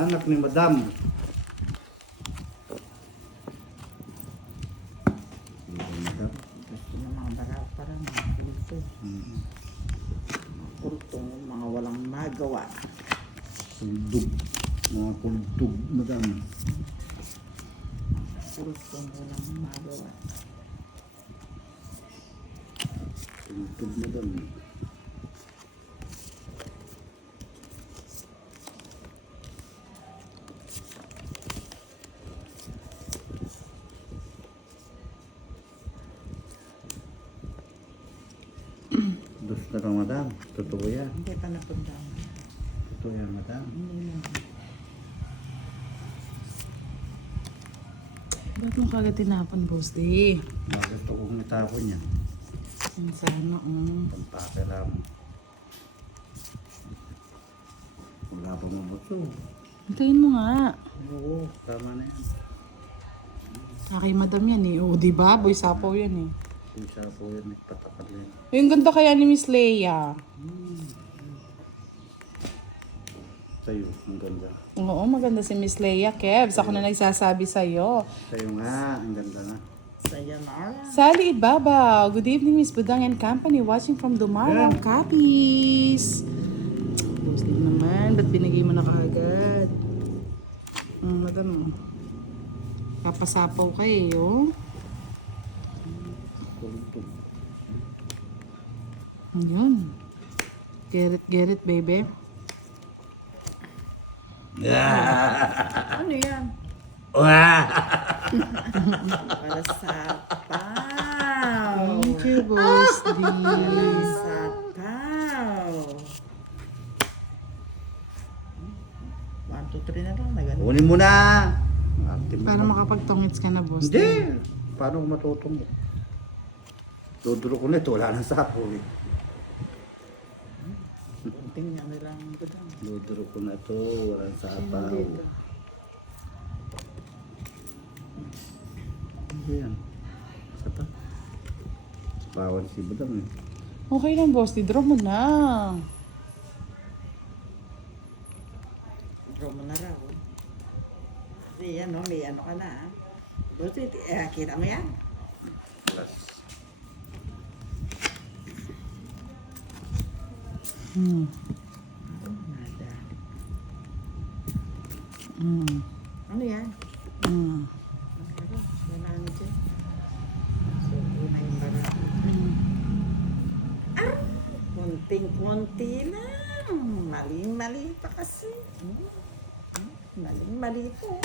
Anak ni Madam. Madam. Gusto na mga baral parang dito. Kurtong mga walang magawa. Kuldug. Mga kuldug, Madam. Kurtong walang magawa. Kuldug, Madam. Gusto ka, Madam. Totoo yan. Hindi pa napunta. Totoo yan, Madam. Hindi na. Ba't mo kagad tinapon, Boss D? Gusto kong itapon yan. Sana, Pampakiram. Wala pa mabuto. Hintayin mo nga. Oo, tama na yan. Kay Madam yan eh. O, diba? Boy sapaw yan eh. Siya po yun, nagpatakal yan. Yung ganda kaya ni Miss Leia. Sa'yo, ang ganda. Oo, maganda si Miss Leia, Kebs. Ako na nagsasabi sa'yo. Sa'yo nga, ang ganda na. Sayonara. Sally Ibabaw. Good evening, Miss Budang and Company. Watching from Dumaram, Capiz. Boss D naman. Ba't binigay mo na kaagad? Madam. Kapasapaw ka eh, oh. Kulutog. Ayun. Get it, baby. Ano yan? Wah! Para sa paw. Thank you, Boss D. Para sa paw. 1, 2, 3 na lang. Na ganun. Kunin mo na! Para makapagtungits ka na, Boss D. Hindi! Paano ko matutungo? Duduro ko na ito, wala nang sapo eh. Kunting nga nilang budang. Duduro ko na ito, wala nang sapaw. Dito. Ano yan? Isa pa? Sapawan si Budang eh. Okay lang, Boss D. Draw mo na. Draw mo na raw. Kasi yan, no? May ano ka na. Buti, kita mo yan? Plus. Nada. Mm. Ano yan? Mm. Wala ano dyan. So, una yung bara. Ah! Kunting-kunti lang. Maling-mali pa kasi. Maling-mali po.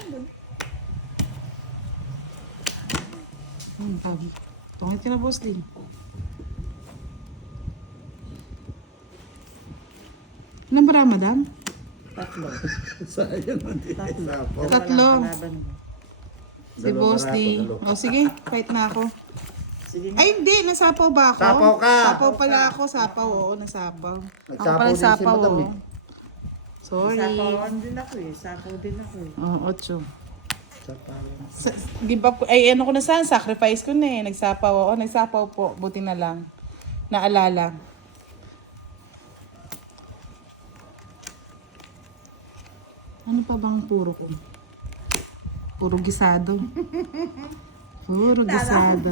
Tungit ka na, Boss D. Ilan ba, Madam? Tatlo. Sayang, hindi na Tatlo. sapaw. Tatlo. Walang kalaban mo. Si Dalawa Boss na D. ako, dalawa. O sige, fight na ako. Sige na. Ay, hindi. Nasapaw ba ako? Sapaw ka! Sapaw pala ako. Sapaw, oo. Nasapaw. Ako Nagsapaw pala din si sapaw, Madam oo. eh. Sorry. Sapawan din ako eh. Sapaw din ako eh. Oo, 8. Sapaw. Give up ko. Ay, ano ko na saan? Sacrifice ko na eh. Nagsapaw ako. Nagsapaw po. Buti na lang. Naalala. Ano pa bang puro ko? Puro gisado. Puro gisado.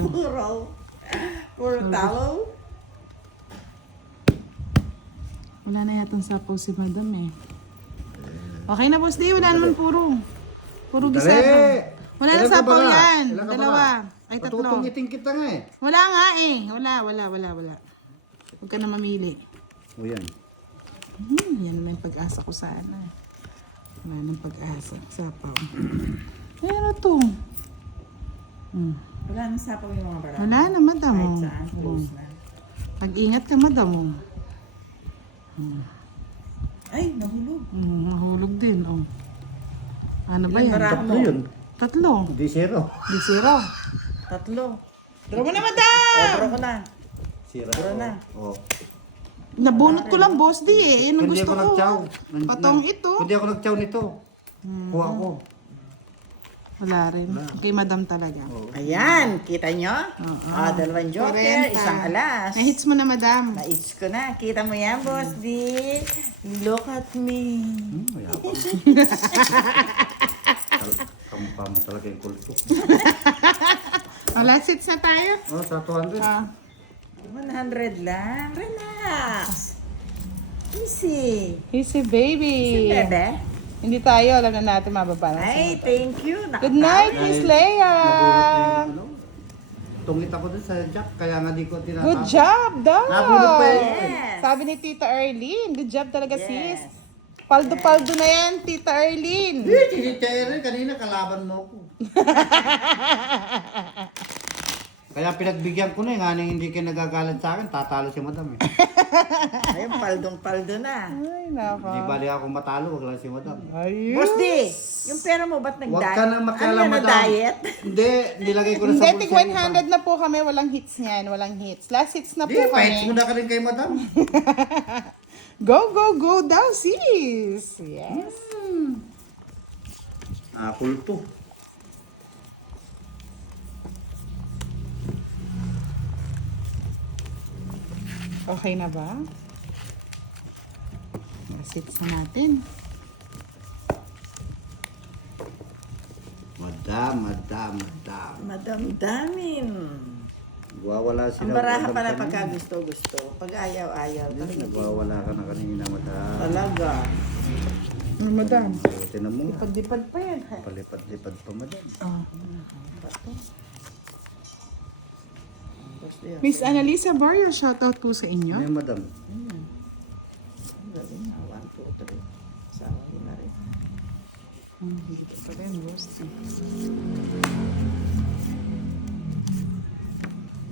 Puro talo. Wala na yatang sapaw si Madam eh. Okay na, Boss D. Wala naman puro. Puro Dali! gisado. Wala na Ilan ka sapaw ba? yan. Ilan ka ba? Dalawa. Ay, tatlo. Patutungitin kita nga eh. Wala nga eh. Wala. Huwag ka na mamili. O yan. Yan naman yung pag-asa ko sana. Wala nang pag-asa. Sapaw. Ano to? Wala nang sapaw yung mga barang. Wala na, Madam. Kahit saan, close na. Pag-ingat ka, Madam. Ay, nahulog. Nahulog din. Oh. Ano ba Ilan yan? bara- Tatlo yun. Tatlo. Di zero. Di zero. Tatlo. Draw mo na, Madam! Odro ko na. Zero. Zero na. Oh. Nabunot ko lang, Boss D eh. Yan ang Hindi gusto ako ko. nagtsaw. Patong ito. Hindi ako nagtsaw nito. Kuha ko. Wala rin. Kay madam talaga. Ayan, kita nyo? Oo. Dalawang joker, 40. isang alas. Na-hits mo na, madam. Na-itch ko na. Kita mo yan, boss D? Look at me. Mayabang. Kamukha mo talaga yung kulto. Last hits na tayo. Oh, sa 200. 100 lang. Relax. Easy. Easy, baby. Si Bebe. Hindi tayo. Alam na natin mababa na. Ay, thank you. Good night, Miss Leia. Nabulot na yung ano. Tungit ako dun sa jack, kaya nga di ko tinatapos. Good job, Dog. Nabulot pa yun. Yes. Sabi ni Tita Erlene. Good job talaga, Yes. sis. Paldo-paldo na yan, Tita Erlene. Tinitere, kanina kalaban mo ko. Kaya pinagbigyan ko na nga nang hindi kayo nagagalit sa akin, tatalo si madam eh. Ayun, paldong-paldo na. Ay, Hindi nako. bali ako matalo, wag lang si madam. Ayun. Boss D, yung pera mo ba't nag-diet? Huwag ka nang makialam, Ano yan, madam. diet? Hindi, nilagay ko na Hindi, sa tig bulsa. 100 na po kami. Walang hits niyan. Walang hits. Last hits na po Hindi, fights kami. mo na ka rin kay madam. Go, go, go daw, sis. Yes. Kulto. Okay na ba? Last hits na natin. Madam. Madam Damin. Nagwawala Ang sila. baraha madam pala kanina. pagka gusto-gusto. Pag ayaw-ayaw. Hindi, nagwawala ka na kanina, madam. Talaga. Madam. Tinan mo nga. Pagdipad pa yan. ha? Palipad-lipad pa, madam. Boss D, Miss Annalisa Barrio, shoutout po sa Ano inyo. yung madam? ang galing ha. 1, 2, 3. Asawa niya na rin. Hindi pa rin, roasty.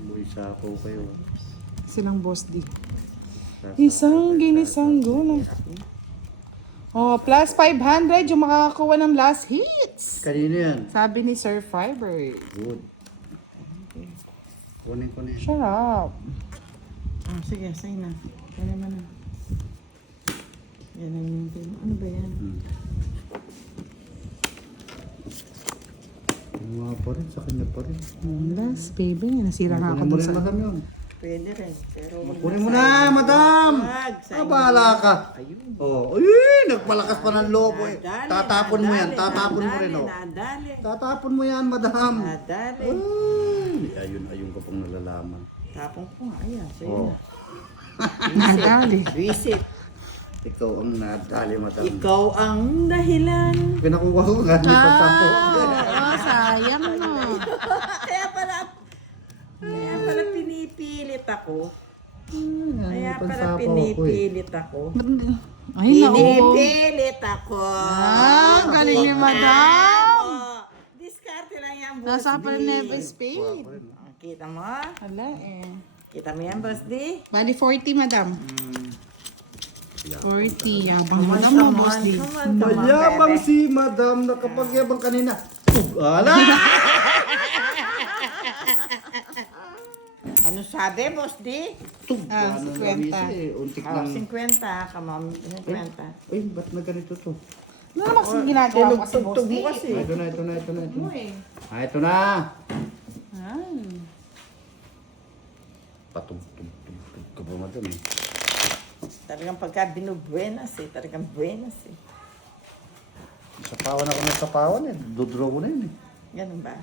Buwisa po kayo. Silang boss D. Isang ginisang gulay. Oh, plus 500 yung makakakuha ng last hits. Kanino yan? Sabi ni Sir Fiber. Good. Kunin ko na yan. Shut up. Sige, say na. Kaya naman na. Yan ang yung pin. Ano ba yan? Mga pa rin, sa kanya pa rin. Last, baby. Nasira nga ako Kunin mo dun rin, sa... madam yun. Pwede rin. Pero wag Kunin mo na, madam! Wag, sayang. Abala ka. Ayun. Oh, ay, nagpalakas pa ng lobo eh. Nadali, Tatapon mo yan, nadali, tatapon mo rin oh. Nadali. Tatapon mo yan, madam. Nadali. Ay, ayun ka pong nalalaman. Tapong ko nga. Ayan, sa'yo Oh, na. Nadali. Visit. ikaw ang nadali, madam. Ikaw ang dahilan. Pinakuha ko nga, hindi pagsapo. Sayang no. Kaya pala pinipilit ako. Kaya pala Pagsapo ako eh. pinipilit ako. Ay, nao. Pinipilit ako. Galing ni madam. Diskarte lang yan, boss Nasa D. pa rin never spade. Kita mo? Hala eh. Kita mo yan, boss D? Bali 40, madam. 40. Yabang mo Come naman, on, boss D. come on, Mayabang bebe. si madam, nakapagyabang kanina. Ala! Ano sabi, boss D? Ah, 50. Untik Oh, lang. 50. Come on, 50. Uy, ba't na ganito to? Ano naman kasi ginagawa mo kasi, boss Tugtog D? mo kasi. Ah, ito na. Ano eh? Ah, ito na. Ay. Patugtog ka ba, madam eh? Talagang pagka binubuenas eh. Talagang buenas eh. Sapawan ako ng sapawan eh. Dodraw ko na yun eh. Ganun ba?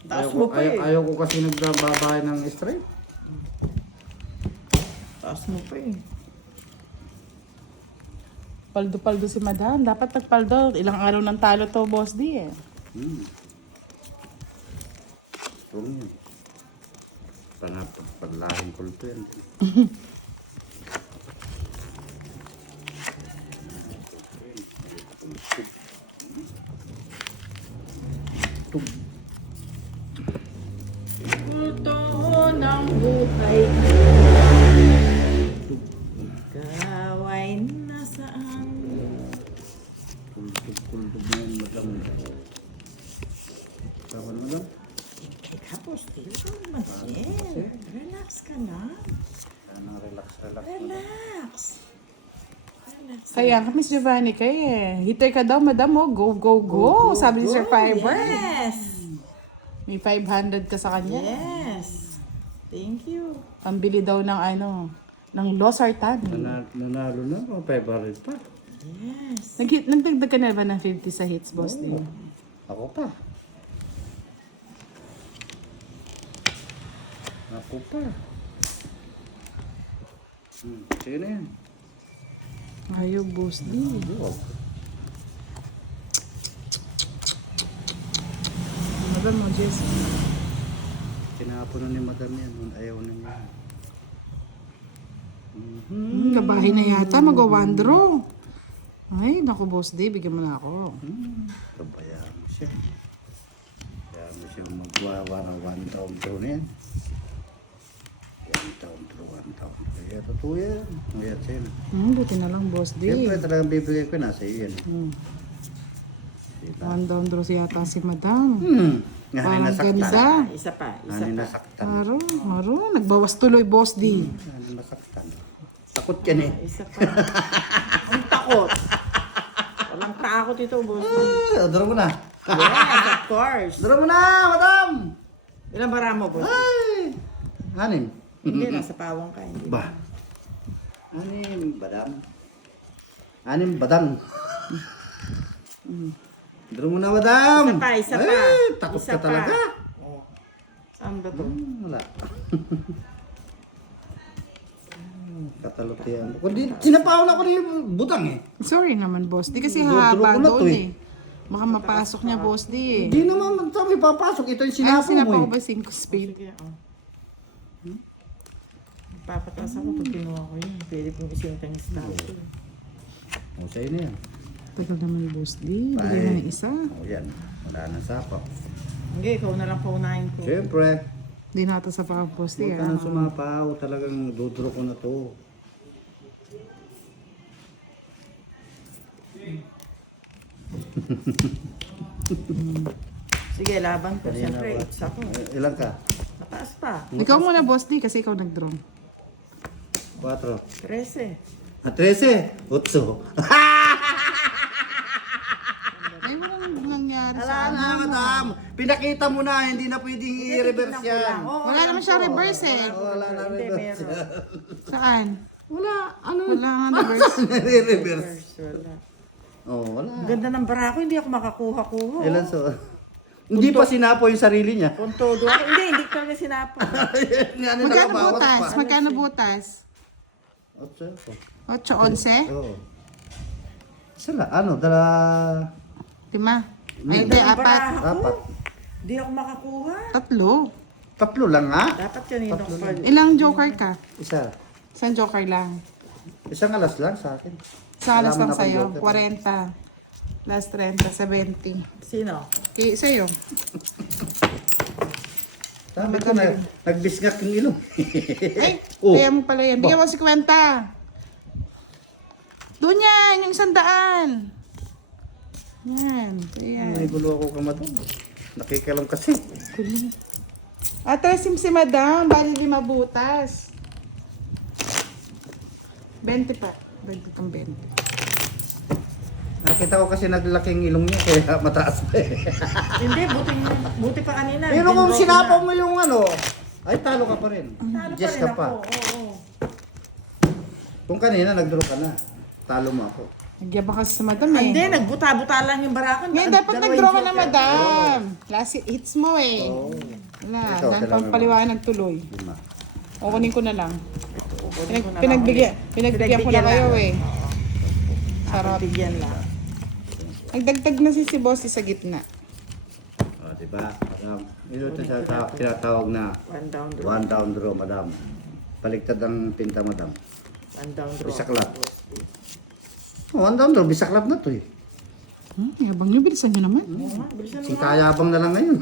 Taas mo pa eh. Ayaw ko kasi nagbabahay ng straight. Taas mo pa eh. Paldo-paldo si madam. Dapat nagpaldo. Ilang araw ng talo to, boss D eh. Ito yun. Paglaking kulto yan. Totoo ng buhay ko. Ikaw ay nasaan? Kultog na yan, madam. Tama na, madam? Tapos, relax ka na. Sana relax. Relax. Relax. Kaya ka, Miss Giovanni ka eh. Hitter ka daw, madam mo. Go, go, go. Sabi ni Sir Fiber. Yes! May 500 ka sa kanya. Yes! Thank you. Pambili daw ng ng losartan. Nanalo na ako, 500 pa. Yes. Nagdagdag ka na ba ng 50 sa hits, boss? Din? Ako pa. Ako pa. Sige na yan. Ayaw, boss. Din. Wow. Ano ba mo, Jess? Tinapon na ni madam yan. Ayaw na niya. Kabahay na yata, mag-wandro. Ay, naku, boss. Di, bigyan mo na ako. Kabayaan mo siya. Kaya mo siya magwawa ng 1 taon na yan. 1 taon. Kaya totoo yan. Kaya siya. Buti na lang, boss. Di. Siyempre talagang bibigay ko nasa iyo yan. Diba? One draw yata si madam. Nga Parang nasaktan. ganda. Isa pa. Nga nasaktan. Maro. Nagbawas tuloy, boss. Di. Nga nasaktan. Takot yan eh. Isa pa. Ang takot. Walang takot ito, boss. Dara mo na. Yes, of course. Dara mo na, madam! Ilang bara mo, boss? Ay! Hanin. Hindi, nasa pawang ka. Hindi. Ba? Hanin, badang. Hanin, badang. Dara mo na, madam! Isa pa. Ay, takot Isa ka pa. talaga. Oh. Saan ba to? Wala. Katalutian. Kundi sinapaw na ko na yung butang eh. Sorry naman, boss. Di kasi Dudro haba ko na to doon eh. eh. Baka mapasok niya, boss. Di. Hindi naman sabi papasok. Ito yung Ay, sinapo sinapa mo ko eh. ba 5 spade? Sige, oh. Papataas ako pag kinuha ko yun. Pwede pong isintang stop. O, sa'yo na yan. Tagal naman, boss. Di. Bigyan Bye. mo ng isa. O, yan. Wala nang sapaw. Hindi, ikaw na lang paunahin ko. Siyempre. Di nata sa pa, boss. Di. Huwag ka nang sumapaw. Talagang dudro ko na to. Sige, laban ko. Kanina Siyempre, ba? it's ako. Ilan ka? Mataas pa. Ikaw muna, boss. Di. Kasi ikaw nag-draw. 4. 13. 13. Utso. Ay, walang nangyari sa Wala na, madam. Pinakita mo na. Hindi na pwedeng i-reverse yan. Wala naman siya reverse eh. Wala na Hindi, reverse meron. yan. Saan? Wala. Ano? Wala nga reverse. Nare-reverse. Wala. Oh, wala. Ang ganda ng barako, hindi ako makakuha-kuha. Ilan so? Hindi pa sinapo yung sarili niya. Kung todo ako. Hindi ko na sinapa. Magkano butas? Magkano butas? 8. 8, 11? Oo. Sila, ano, dala... 5? Ay, hindi, Ang 4. barako. 4. Hindi ako makakuha. 3. 3 lang ha? Dapat kanino ko pa. Ilang joker ka? Isa. Isang joker lang. Isang alas lang sa akin. Sa alas lang Wala man akong sa'yo. joker. 40. Last 30, 70. Sino? Sa'yo. Sabi ko na, nagbisngak yung ilong. Ay, Oh. kaya mo pala yan. Bigyan mo 50. Doon yan, yung 100. Yan, yan. May gulo ako kamadong. Nakikilam kasi. Kuling. Atrasim si madam, bali 5 butas. 20 pa. Dagdag kang 20. Nakita ko kasi naglaking ilong niya, kaya mataas pa eh. Hindi, buti pa kanina. Pero kung Dinrow ko sinapaw na. mo yung ano, ay talo ka pa rin. Talo pa Yes rin ka ako. pa. Oo. Kung kanina nagdraw ka na, talo mo ako. Nagyabang kasi sa madam eh. Hindi, nagbuta-buta lang yung barako. Ngayon, dapat Dalawa nag-draw ka yung na, joker. madam. Last hits mo eh. Oo. Wala, Ito, dahil kailangan pang paliwanag tuloy. 5. O, kunin ko na lang. Kunin ko na lang Pinagbigyan ko na kayo eh. Sarap. Bigyan lang. Nagdagdag na si boss sa gitna. O, diba? Madam, ito tinatawag na One down draw. one down draw, madam. Baligtad ang pinta, madam. One down draw. Bisaklap. One down draw, bisaklap na to eh. Yabang nyo, bilisan nyo naman. Oo nga, bilisan mo. Singkayabang na lang ngayon.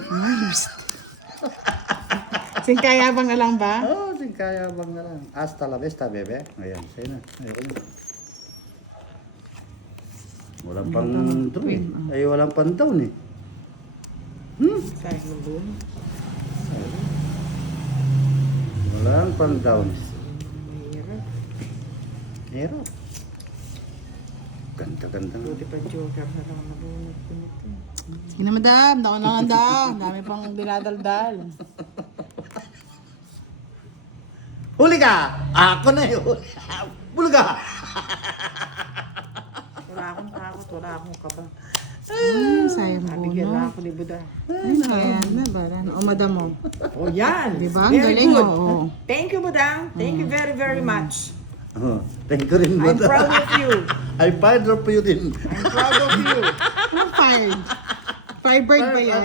Singkayabang na lang ba? Oo, singkayabang na lang. Hasta la vista, bebe. Ayan, sa'yo na. Ayoko na. Walang pang draw eh. Ay, walang pang down eh. Kahit mo boom. Walang pang down. Mahirap. Hero. Kaganda nga. Buti pa joker na lang nabunod ko nito. Sige na, madam. Dako na nga daw. Dami pang dinadaldal. Huli ka! Ako na yun! Huli ka! Wala akong takot, wala akong kaba. Sayang Nabigyan bono. lang ako ni Buda. Ay, ayan na ba? O, madam mo. Oh, yan! Diba? Ang Very galing, good. oo. Thank you, Budang. Thank you very, very much. Oh, thank you rin, I'm Buda. proud of you. I'm proud of you din. I'm proud of you. Ang five. Firebird ba yan?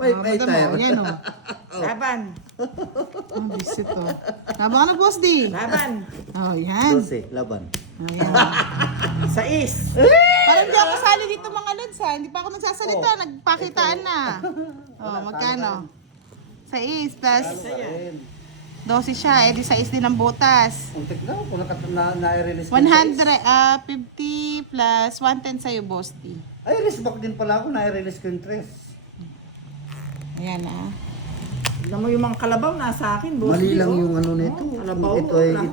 Five Madam mo, yan o. Laban. Ang visit to. Habang ka na, boss D. Laban. Oh, yan. 12, laban. Ayan. Sais. Parang di ako kasali dito mga lods ha. Hindi pa ako nagsasalita. Nagpakitaan na. Oh, magkano? 6 plus 12 siya. Eh, di 6 din ang butas. Untik na, kung na-release 50 plus 110 sa'yo, boss D. Ay, release back din pala ako, na-release ko yung 3. Ayan ah. Tignan mo yung mga kalabaw nasa akin, boss. Mali lang yung ano nito. kalabaw.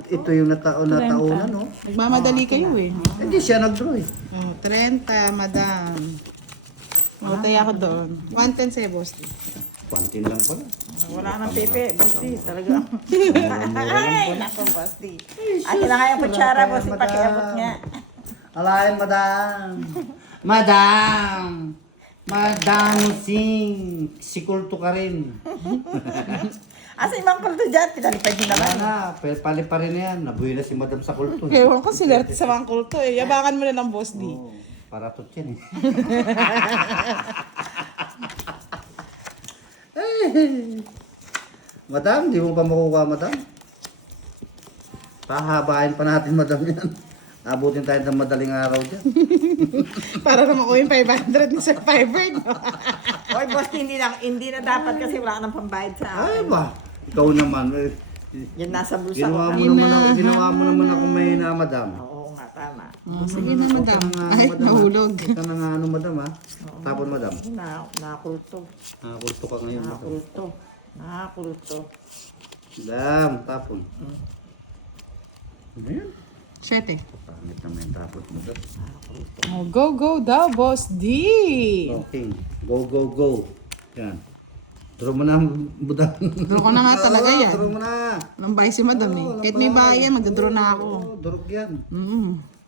Ito yung nataunan, no? Nagmamadali kayo eh. Hindi siya nag-draw eh. Oh, 30, madam. Oh, tayo ako doon. 110 sa'yo, boss D. Pantin lang pala. Wala nang pepe, Bosti. Talaga. Ay, naku, Bosti. Akin na nga yung kutsara, Bosti. Pakiabot nga. Alain, madam. Madam! Madam Sing! Sikulto ka rin. Asa ibang kulto dyan? Pinalipad nyo naman. Wala na, pali pa rin yan. Nabuhay na si madam sa kulto. Ewan ko silerte sa mga kulto eh. Yabangan mo na ng boss D. Oo, para tot yan eh. Madam, di mo pa makukuha, madam. Pahabain pa natin, madam, yan. Abutin tayo ng madaling araw dyan. Para naman ko yung 500 ni Sir Firebird. Oy, Bosti, hindi na dapat kasi wala nang pambayad sa Ay akin. ba, ikaw naman. Yan nasa bulsa ko. Ginawa mo naman ako may na, madam. Oo nga, tama. Sige na, madam. Huwag ka na nga, Ay, madam, ha? nahulog. Huwag ka na nga, ano, madam, ha? Tapon, madam. Nakakulto. Nakakulto ka ngayon, madam. Nakakulto. Madam, tapon. Ano yan? 7. Pangit naman yung tapon, madam. Oh, go, go daw, boss D. Okay, go, go, go. Yan. Draw mo na, budang. Draw ko na nga talaga yan. Draw mo na. Nang bahay si madam eh. Kahit may bayan, magdadraw na ako. Oo, durog yan.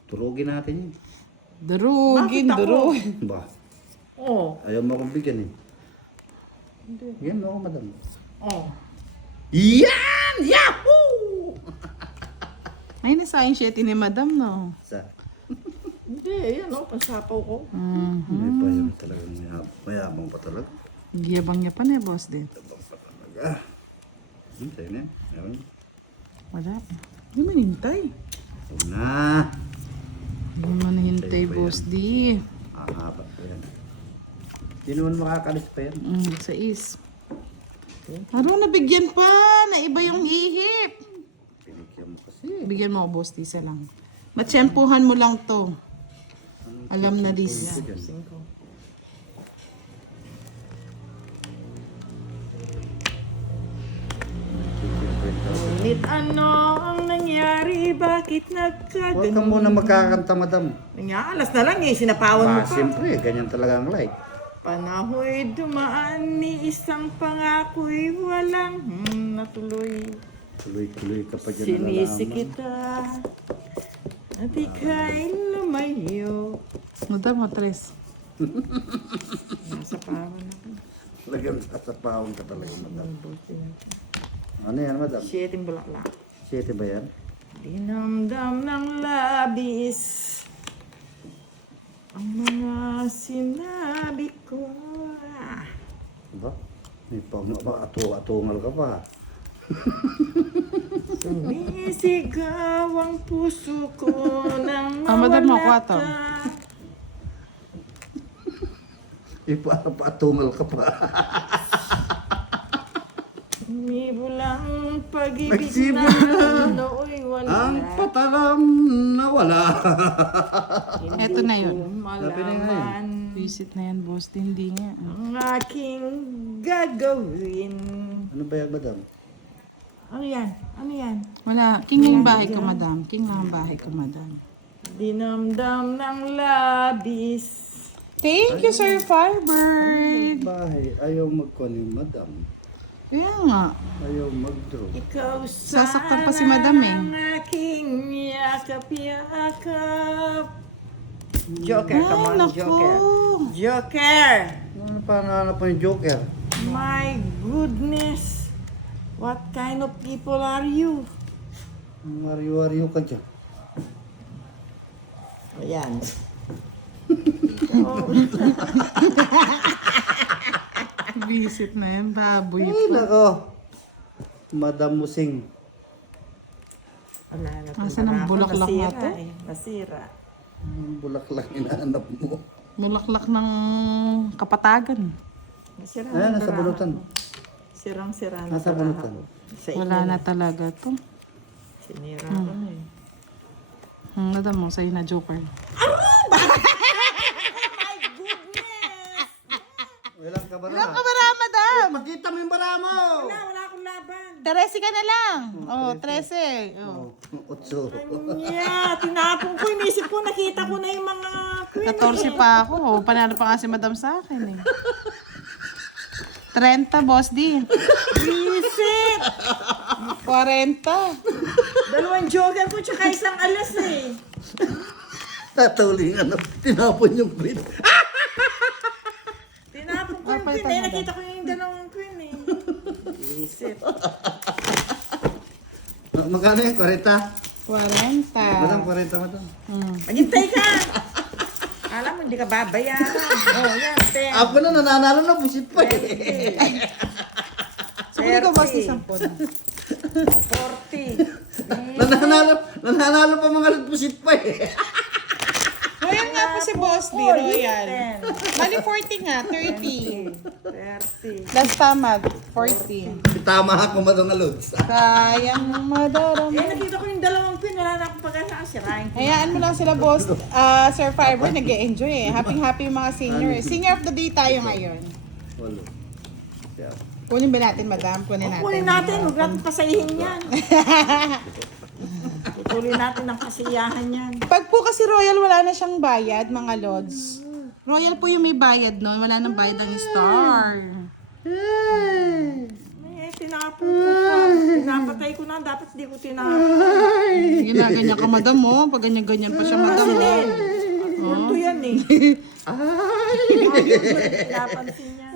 Durugin natin yan. Durugin, Bakit ako? durugin. Ba, Oo. ayaw mo akong bigyan eh. Yan ako, madam. Oo. Yan! Yahoo! Ay, nasa yung 7 ni madam, no? Sa, Hindi, yan o, pansapaw ko. may pa yun talagang mayabang pa talaga. Giyabang niya pa na, boss D. Mayabang pa talaga. Sa'yo na yan. Meron. Wala. Hindi mo nintay. Huwag na. Hindi mo nahintay, boss D. Haba pa yan. Hindi naman makakalis pa yan. Sa is. Ano, nabigyan pa. Naiba yung ihip. Pinigyan mo kasi. Bigyan mo ako, boss D, isa lang. Matsyempuhan mo lang to. Alam na this. Ngunit ano ang nangyari? Bakit Huwag ka nagkaganon? muna magkakanta, madam. Alas na lang eh, sinapawan mo pa. Siyempre, ganyan talaga ang light. Panahoy dumaan ni isang pangako'y walang natuloy. Tuloy-tuloy ka pa dyan Sinisi kita at ika'y lumayo. Madam, matres. Nasa pawan ako. Talagang sasapawan ka talaga, madam. Ano yan, madam? Siyeteng bulaklak. 7 ba yan? Dinamdam ng labis ang mga sinabi ko. Ba? May atungal ka pa. Sumisigaw ang puso ko nang Madam, mawala makuha to. ka. Atungal ka pa. Umibulang pag-ibig Nagsibol na na nooy wala. ang patalam na wala. Eto na yun. Sabi na nga Malaman Visit na yan, boss D. Hindi nga. ang aking gagawin. Ano ba yan, madam? Ano yan? Ano yan? Wala. King lang yung bahay ko, madam. King lang ang bahay ko, madam. Dinamdam ng labis. Thank you, Sir Firebird. Bahay, ayaw magkunin, madam. Kaya nga. Ayaw mag-draw. Ikaw Sasaktan pa si Madam eh. ang aking yakap-yakap. Joker, come on, naku. Joker. Joker! Ano pa nahanap mo yung Joker? My goodness! What kind of people are you? Mario-wario ka dyan. Ayan. Visit na yan, baboy. Ay, nako. Madam Musing. Wala na. Asan ang bulaklak na to? Nasira. Ang bulaklak hinahanap mo. Mulaklak ng kapatagan. Nasira. Ayan, ang nasa baraha bunutan. ko. Sirang-sira na Nasa baraha bunutan. ko. Sa Wala inyo na talaga to. Sinira ko na eh. Nada mo, sa'yo na Joker. Walang ka bara. Ilang ka bara, madam? Makita mo yung bara mo. Wala akong laban. 13 ka na lang. Oh, 13. Oh. Otso. Anya, tinapon ko. Inisip ko, nakita ko na yung mga queen. 14 pa ako. Oh, panalo pa nga si madam sa akin eh. 30, boss D. Visit! 40. Dalawang joker ko tsaka isang alas eh. Tatuloy ano, tinapon yung queen. Tinapon ko yung queen eh. Nakita ko yung dalawang queen eh. Visit. Magkano yung 40? 40. Madam, 40 madam. Maghintay ka! Alam mo, hindi ka babayaran. Oh, yan. 10. Ako na nananalo na, busit pa eh. Sumuli ko, boss D, 10. 40. Nananalo pa mga nagbusit pa eh. Royal nga po si boss D, Royal. 10. Bali 40 nga, 30. 30. Last tamag, 40. Tama ako madong alods. Kayang madarama. Eh, nakita ko yung dalawang queen. Wala na akong pag-asa. Sirain ko. Hayaan mo lang sila, boss. Sir Fiber, nag-e-enjoy eh. Happy yung mga senior. Senior of the day tayo ngayon. Walo. Yeah. Kunin ba natin, madam? Kunin natin. Kunin natin. Huwag natin pasayihin yan. Tutuloy natin ang kasiyahan yan. Pag po kasi Royal, wala na siyang bayad, mga lods. Royal po yung may bayad nun. Wala nang bayad ang star. Eh, tinapon ko pa. Pinapatay ko na. Dapat di ko tinapon. Ginaganyan ka, madam mo. Pag ganyan-ganyan pa siya, madam mo. Punto yan eh. Pinapansin niya.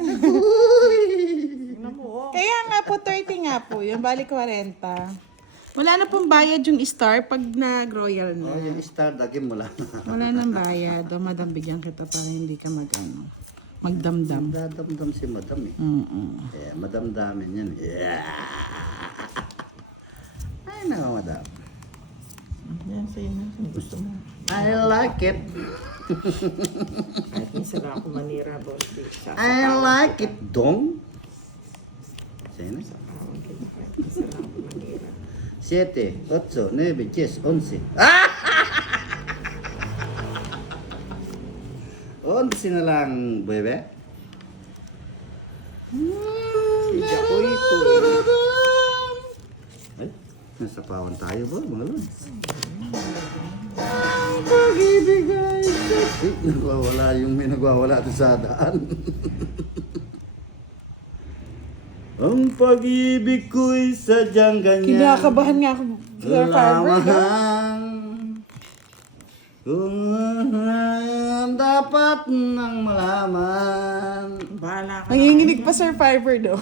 Tingnan mo, oh. Kaya nga po, 30 nga po. Yung bali 40. Wala na pong bayad yung star pag nag-royal Oh, na. yung star, dagim mo lang. Wala nang bayad. O, madam, bigyan kita para hindi ka magdamdam. Dadamdam si madam eh. Eh, madam damin yan. Yeah. Ay, nako madam. Yan, sa'yo na. Kung gusto mo. I like it. Kahit minsan lang ako manira, boss. I like it, dong. Sino? 7, 8, 9, 10, 11. Ah! 11 na lang, bebe. Ay, nasa pawan tayo ba, mga lods? Pag-ibig ay nagwawala yung may nagwawala doon sa daan. Ang pag-ibig ko'y sadyang ganyan. Kinakabahan nga ako, Sir Fiber. Lamang kung dapat nang malaman. Bahala ka. Nanginginig pa Sir Fiber do.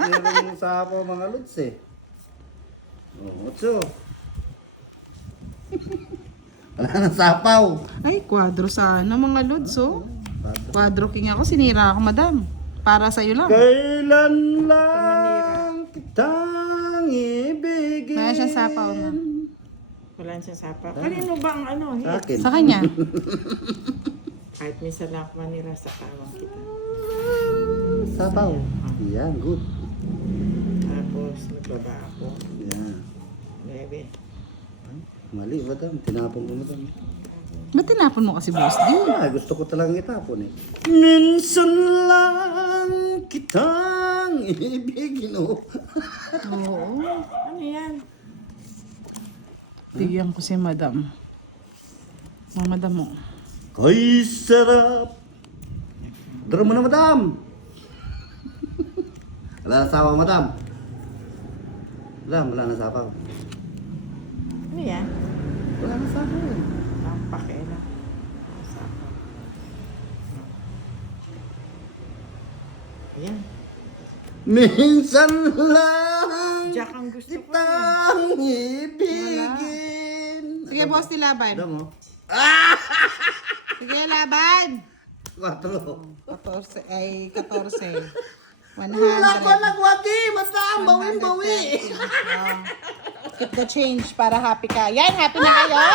Meron sa ako mga lods eh. Oh, otso. Wala nang sapaw. Ay, kwadro sana mga lods, oh. Kwadro king ako, sinira ako, madam. Para sa'yo lang. Kailan lang kitang ibigin. Wala siyang sapaw na. Wala siyang sapa. Kanino ba ang ano? Sa akin. Sa kanya. Kahit minsan lang ako manira sa tawang kita. Sapaw. Yan, good. Tapos, nagbaba ako. Yan. Bebe. Mali, madam. Tinapon ko, madam. Ba't tinapon mo kasi, boss D? Ah, gusto ko talagang itapon eh. Minsan lang kitang ibigin, oh. Oo. Ano yan? Bigyan ko si madam. Mamadam mo. Ay, sarap. Dara mo na, madam. Wala na sawa, madam. Wala na sapaw. Ano yan? Wala na sapaw. Ang pakailan. Ayan. Minsan lang Jack ang gusto ko. kitang ibigin. Sige, boss, nilaban. Madam, oh. Sige, laban. 4. 14, ay 14. 100. Nagwagi, madam. Bawin-bawi. Oh. Keep the change para happy ka. Yan, happy na kayo?